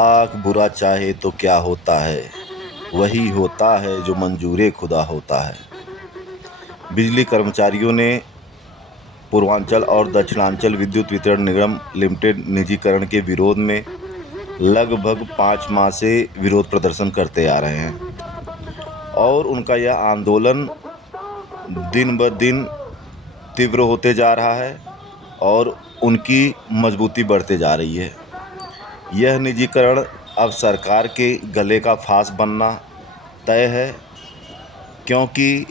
लाख बुरा चाहे तो क्या होता है, वही होता है जो मंजूर खुदा होता है। बिजली कर्मचारियों ने पूर्वांचल और दक्षिणांचल विद्युत वितरण निगम लिमिटेड निजीकरण के विरोध में लगभग 5 माह से विरोध प्रदर्शन करते आ रहे हैं और उनका यह आंदोलन दिन ब दिन तीव्र होते जा रहा है और उनकी मजबूती बढ़ते जा रही है। यह निजीकरण अब सरकार के गले का फांस बनना तय है, क्योंकि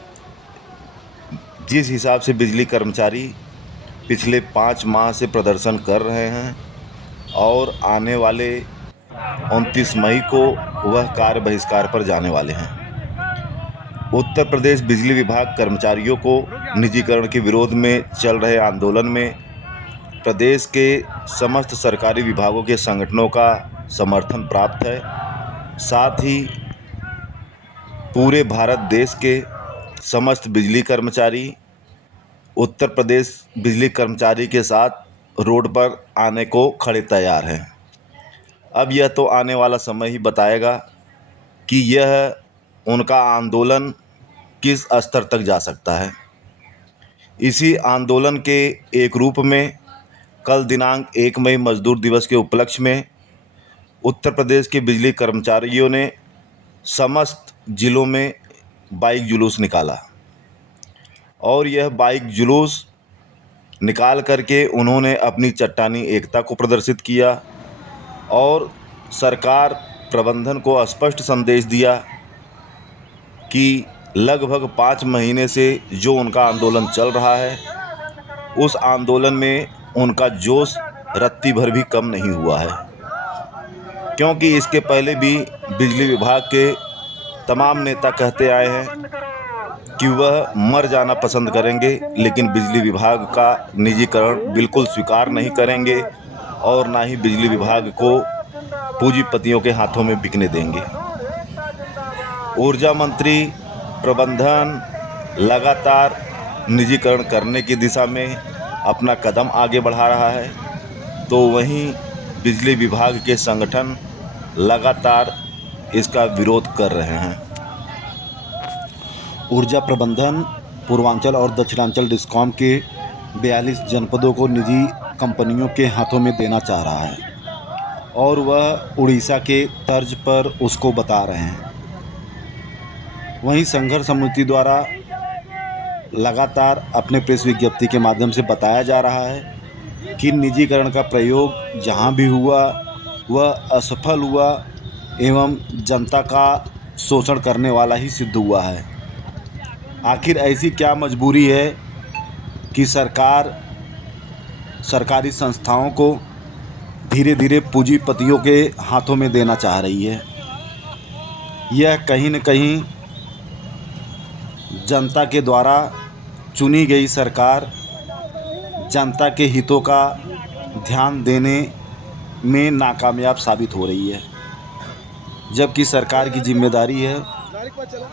जिस हिसाब से बिजली कर्मचारी पिछले 5 माह से प्रदर्शन कर रहे हैं और आने वाले 29 मई को वह कार्य बहिष्कार पर जाने वाले हैं। उत्तर प्रदेश बिजली विभाग कर्मचारियों को निजीकरण के विरोध में चल रहे आंदोलन में प्रदेश के समस्त सरकारी विभागों के संगठनों का समर्थन प्राप्त है। साथ ही पूरे भारत देश के समस्त बिजली कर्मचारी उत्तर प्रदेश बिजली कर्मचारी के साथ रोड पर आने को खड़े तैयार हैं। अब यह तो आने वाला समय ही बताएगा कि यह उनका आंदोलन किस स्तर तक जा सकता है। इसी आंदोलन के एक रूप में कल दिनांक 1 मई मजदूर दिवस के उपलक्ष्य में उत्तर प्रदेश के बिजली कर्मचारियों ने समस्त ज़िलों में बाइक जुलूस निकाला और यह बाइक जुलूस निकाल करके उन्होंने अपनी चट्टानी एकता को प्रदर्शित किया और सरकार प्रबंधन को स्पष्ट संदेश दिया कि लगभग 5 महीने से जो उनका आंदोलन चल रहा है, उस आंदोलन में उनका जोश रत्ती भर भी कम नहीं हुआ है, क्योंकि इसके पहले भी बिजली विभाग के तमाम नेता कहते आए हैं कि वह मर जाना पसंद करेंगे, लेकिन बिजली विभाग का निजीकरण बिल्कुल स्वीकार नहीं करेंगे और ना ही बिजली विभाग को पूंजीपतियों के हाथों में बिकने देंगे। ऊर्जा मंत्री प्रबंधन लगातार निजीकरण करने की दिशा में अपना कदम आगे बढ़ा रहा है, तो वहीं बिजली विभाग के संगठन लगातार इसका विरोध कर रहे हैं। ऊर्जा प्रबंधन पूर्वांचल और दक्षिणांचल डिस्कॉम के 42 जनपदों को निजी कंपनियों के हाथों में देना चाह रहा है और वह उड़ीसा के तर्ज पर उसको बता रहे हैं। वहीं संघर्ष समिति द्वारा लगातार अपने प्रेस विज्ञप्ति के माध्यम से बताया जा रहा है कि निजीकरण का प्रयोग जहां भी हुआ वह असफल हुआ एवं जनता का शोषण करने वाला ही सिद्ध हुआ है। आखिर ऐसी क्या मजबूरी है कि सरकार सरकारी संस्थाओं को धीरे धीरे पूंजीपतियों के हाथों में देना चाह रही है। यह कहीं न कहीं जनता के द्वारा चुनी गई सरकार जनता के हितों का ध्यान देने में नाकामयाब साबित हो रही है, जबकि सरकार की जिम्मेदारी है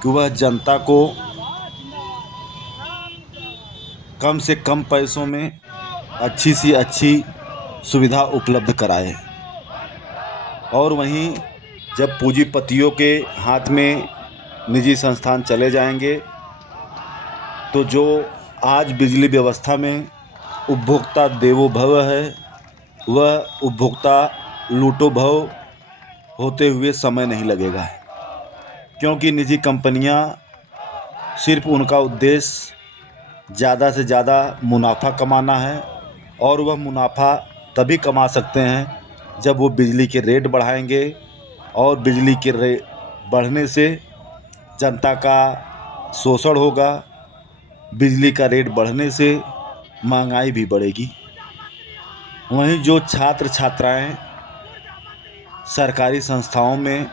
कि वह जनता को कम से कम पैसों में अच्छी सी अच्छी सुविधा उपलब्ध कराए। और वहीं जब पूंजीपतियों के हाथ में निजी संस्थान चले जाएंगे तो जो आज बिजली व्यवस्था में उपभोक्ता देवो भव है, वह उपभोक्ता लूटो भव होते हुए समय नहीं लगेगा, क्योंकि निजी कंपनियां सिर्फ उनका उद्देश्य ज़्यादा से ज़्यादा मुनाफा कमाना है और वह मुनाफा तभी कमा सकते हैं जब वो बिजली के रेट बढ़ाएंगे और बिजली के रेट बढ़ने से जनता का शोषण होगा। बिजली का रेट बढ़ने से महंगाई भी बढ़ेगी। वहीं जो छात्र छात्राएं सरकारी संस्थाओं में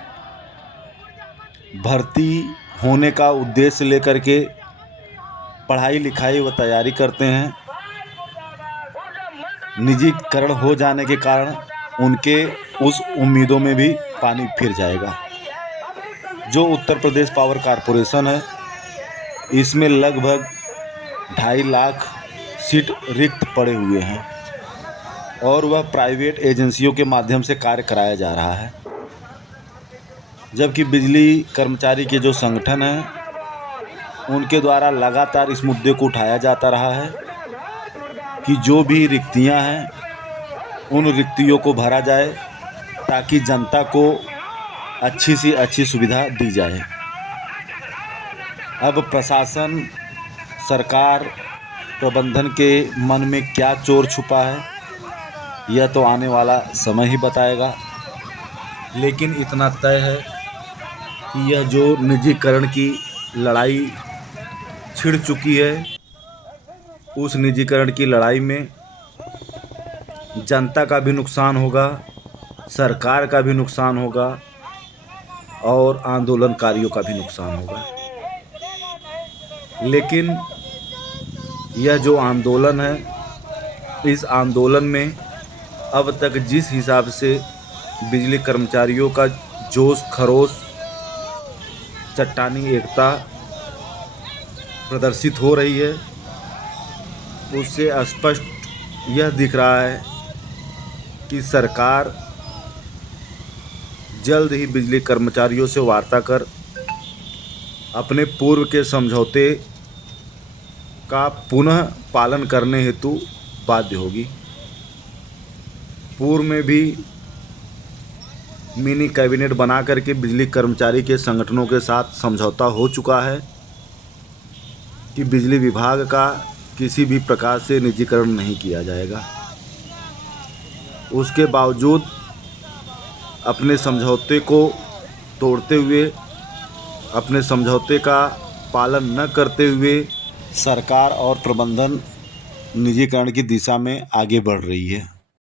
भर्ती होने का उद्देश्य लेकर के पढ़ाई लिखाई व तैयारी करते हैं, निजीकरण हो जाने के कारण उनके उस उम्मीदों में भी पानी फिर जाएगा। जो उत्तर प्रदेश पावर कॉरपोरेशन है, इसमें लगभग 2.5 लाख सीट रिक्त पड़े हुए हैं और वह प्राइवेट एजेंसियों के माध्यम से कार्य कराया जा रहा है। जबकि बिजली कर्मचारी के जो संगठन हैं उनके द्वारा लगातार इस मुद्दे को उठाया जाता रहा है कि जो भी रिक्तियां हैं उन रिक्तियों को भरा जाए ताकि जनता को अच्छी से अच्छी सुविधा दी जाए। अब प्रशासन, सरकार, प्रबंधन के मन में क्या चोर छुपा है यह तो आने वाला समय ही बताएगा। लेकिन इतना तय है कि यह जो निजीकरण की लड़ाई छिड़ चुकी है, उस निजीकरण की लड़ाई में जनता का भी नुकसान होगा, सरकार का भी नुकसान होगा और आंदोलनकारियों का भी नुकसान होगा। लेकिन यह जो आंदोलन है, इस आंदोलन में अब तक जिस हिसाब से बिजली कर्मचारियों का जोश खरोश, चट्टानी एकता प्रदर्शित हो रही है, उससे स्पष्ट यह दिख रहा है कि सरकार जल्द ही बिजली कर्मचारियों से वार्ता कर अपने पूर्व के समझौते का पुनः पालन करने हेतु बाध्य होगी। पूर्व में भी मिनी कैबिनेट बना करके बिजली कर्मचारी के संगठनों के साथ समझौता हो चुका है कि बिजली विभाग का किसी भी प्रकार से निजीकरण नहीं किया जाएगा। उसके बावजूद अपने समझौते को तोड़ते हुए, अपने समझौते का पालन न करते हुए सरकार और प्रबंधन निजीकरण की दिशा में आगे बढ़ रही है।